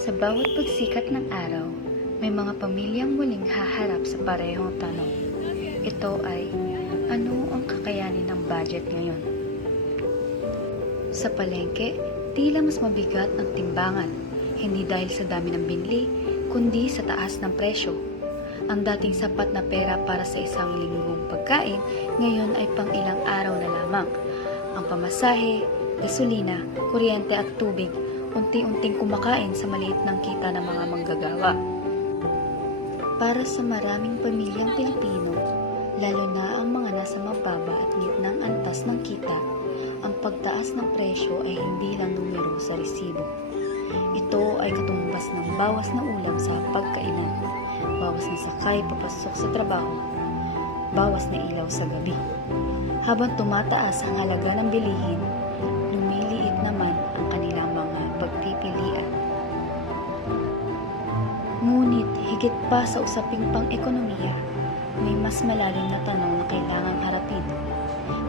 Sa bawat pagsikat ng araw, may mga pamilyang muling haharap sa parehong tanong. Ito ay, ano ang kakayanin ng budget ngayon? Sa palengke, tila mas mabigat ang timbangan, hindi dahil sa dami ng binili, kundi sa taas ng presyo. Ang dating sapat na pera para sa isang linggong pagkain, ngayon ay pang ilang araw na lamang. Ang pamasahe, gasolina, kuryente at tubig, unti-unting kumakain sa maliit ng kita ng mga manggagawa. Para sa maraming pamilyang Pilipino, lalo na ang mga nasa mababa at gitnang antas ng kita, ang pagtaas ng presyo ay hindi lang numero sa resibo. Ito ay katumbas ng bawas na ulam sa pagkainan, bawas na sakay papasok sa trabaho, bawas na ilaw sa gabi. Habang tumataas ang halaga ng bilihin, lumiliit naman ang kanilang mga pagpipilian. Ngunit higit pa sa usaping pang-ekonomiya, may mas malalim na tanong na kailangang harapin.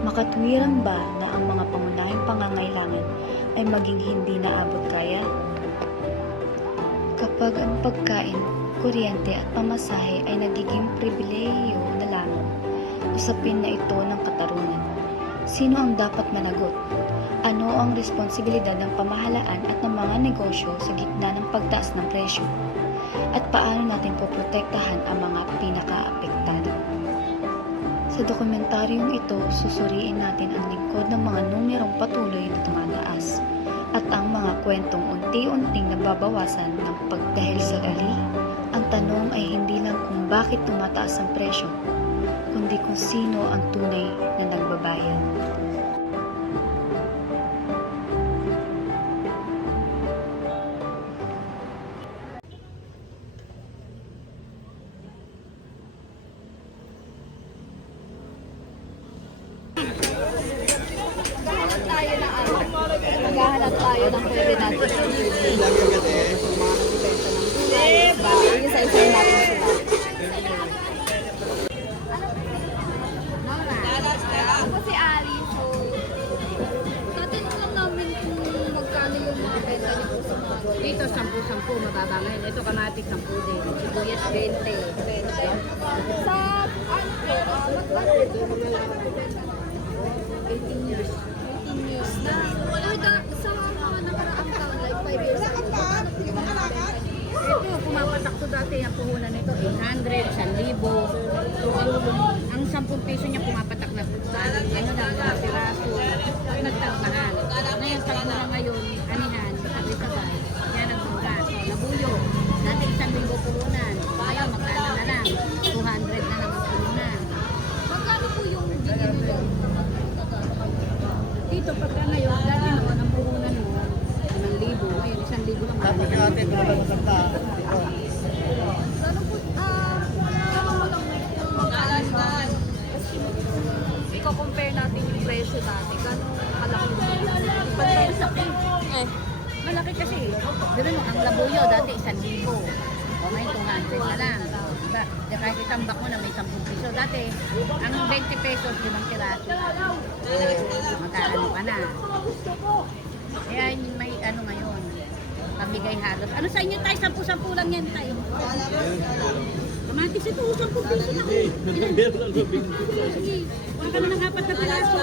Makatwirang ba na ang mga pangunahing pangangailangan ay maging hindi naabot kaya? Kapag ang pagkain, kuryente at pamasahe ay nagiging pribilehiyo na lamang, usapin na ito ng katarungan. Sino ang dapat managot? Ano ang responsibilidad ng pamahalaan at ng mga negosyo sa gitna ng pagtaas ng presyo? At paano natin poprotektahan ang mga pinaka-apektado? Sa dokumentaryong ito, susuriin natin ang lingkod ng mga numerong patuloy na tumataas at ang mga kwentong unti-unting nababawasan ng pagdahil sa gali. Ang tanong ay hindi lang kung bakit tumataas ang presyo, kundi kung sino ang tunay na nagbabayad. Maghahanap tayo ng pwede natin. Yung isa-isa natin sila. Ako si Ali. So, tatanong namin kung magkano yung mga benta niyo po sa mga. Dito, 10-10, mababa ngayon. Ito, kamatik, 10 din. Sibuyas, 20. Sa, magkano ito yung magbenta? 18 years. 18 years na. Sa mga nakaraang taon, like 5 years ago, magkano po yung mga benta niyo? Ito, pumapatak to dati ang puhunan nito, 800, 1,000. Ang 10 piso niya pumapatak na ano na, mga piraso. Nagtagmahal. Ngayon, tagmo na ngayon, anihan, sabay-sabay. Yan ang mungga. Labuyo. Dati 1,000 puhunan. Ngayon, magkano na lang. 200 na lang ang puhunan. Magkano po yung binili niyo? Dito, pagka ngayon, dati naman ang puhunan mo, 1,000. Ngayon, 1,000 lang. Ano po, tanong mo lang kung magkano i-compare natin yung presyo dati, gano'ng kalaki yung Malaki kasi. Dito mo, ang labuyo dati 1,000. O ngayon 200 na lang. Diba? Di kahit itambak mo na may 10 piso. Dati, ang 20 pesos, 5 piraso. Magkano ka na. Kaya may ano ngayon, pamigay halos. Ano sa inyo tayo? 10-10 lang yan tayo. Kamatis ito, 10 piso na. Sige, wala ka na ng 4 na piraso.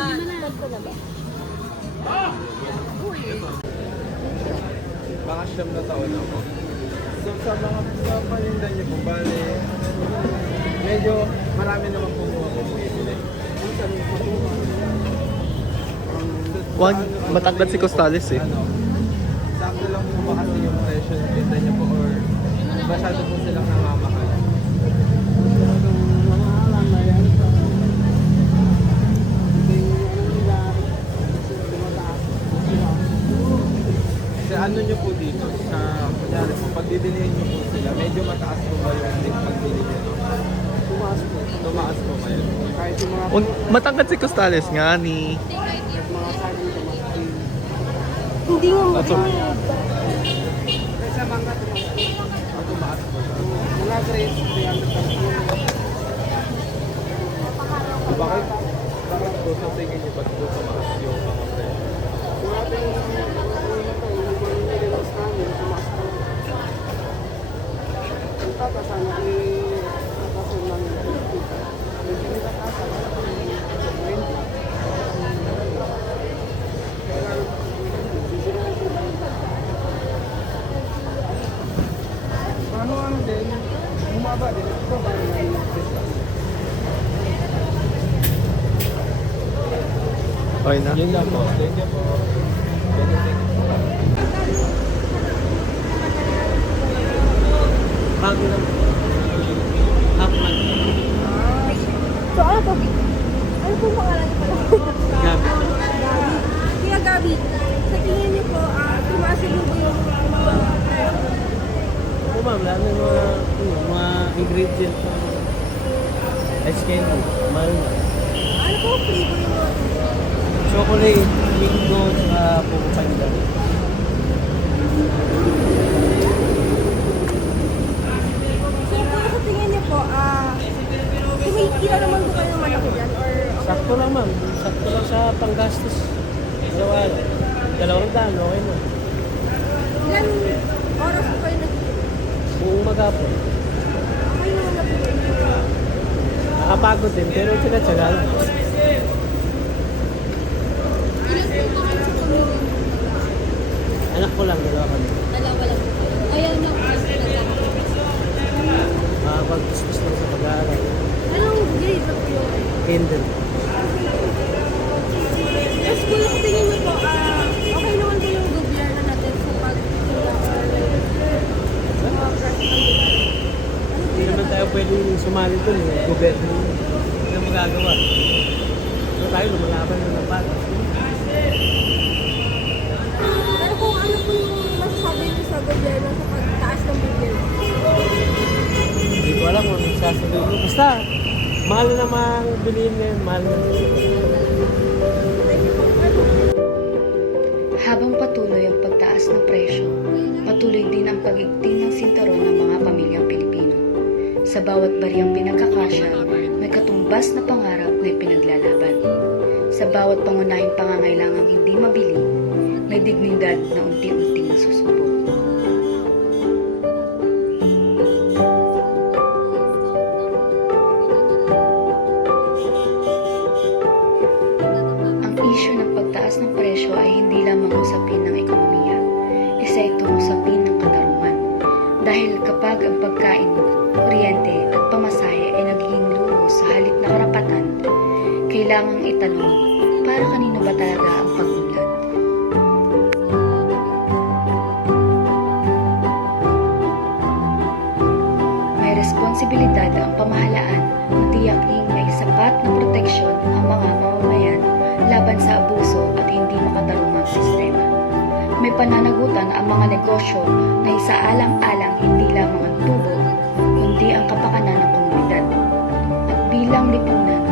Uy. Mga 7 na taon ako. So sa mga sa paninda niyo po, bali, medyo marami naman po bumibili. Wag matagad si Costales eh. Ano, sakto lang po ba kasi yung presyo ng tinda niyo po or masyado po silang namamahal? Kasi ano nyo po dito, sa kunyari po, pag bibilihin nyo po sila, medyo mataas po ba yung pagbili nyo? Tumaas po. Tumaas po kayo. Kahit yung mga Matagad si Costales nga ni. Hindi nga Ato. sa mga tumaas po. Mga grades, 300 bakit? Bakit po sa tingin nyo ba't po tumaas yung mga presyo? Okay na. Yun lang po. Thank you po. Bago lang. Half month. So, ano po? Ano po pangalan niyo pala? Gabi. Gabi. Kaya Gabi, sa tingin niyo po, tumaas na po yung mga presyo? Oo ma'am, lalo yung mga ingredients ng ice candy. Mahal na. Ano po flavor yung mga Chocolate, mango, sa Coco Panda. So, po, sa tingin niyo po, kumikita naman po kayo ng malaki dyan? Or Sakto lang ma'am. Sakto lang sa panggastos. Araw-araw. 200, okay na. ilan oras po kayo nagtitinda? Buong magapon. Okay naman na po yun. Nakapagod din, pero tsaga-tsaga lang. Ilan po kayo sa pamilya niyo? Anak ko lang, dalawa kami. Dalawa lang po kayo. Ayaw na po kasi Makapag-discuss lang sa pag-aaral. anong grade na po yung Kindle. Mas kung sa tingin niyo po, okay naman po yung gobyerno natin sa pagtitinda or sa mga price ng bigas. Ano po Hindi yung naman tayo pwedeng sumali dun eh. Gobyerno. Hindi na magagawa. So tayo lumalaban ng bata. Pero kung ano po yung masasabi niyo sa gobyerno sa pagtaas ng bigas? Hindi ko alam kung anong sasabihin mo. Basta, mahal na namang bilhin ngayon. Mahal na. Habang patuloy ang pagtaas ng presyo, patuloy din ang pag-igting ng sinturon ng mga pamilyang Pilipino. Sa bawat bariyang pinagkakasya, may katumbas na pangarap na ipinaglalaban. Sa bawat pangunahing pangangailangang hindi mabili, may dignidad na unti-unting nasusubok. Ang isyu ng pagtaas ng presyo ay hindi lamang usapin ng ekonomiya. Isa itong usapin ng katarungan. Dahil kapag ang pagkain, kuryente at pamasahe ay nagiging luho sa halip na karapatan, kailangang itanong, para kanino ba talaga ang pagmulat? May responsibilidad ang pamahalaan na tiyaking may sapat na proteksyon ang mga mamamayan laban sa abuso at hindi makatarungang sistema. May pananagutan ang mga negosyo na isaalang-alang hindi lamang ang tubo, kundi ang kapakanan ng komunidad. At bilang lipunan,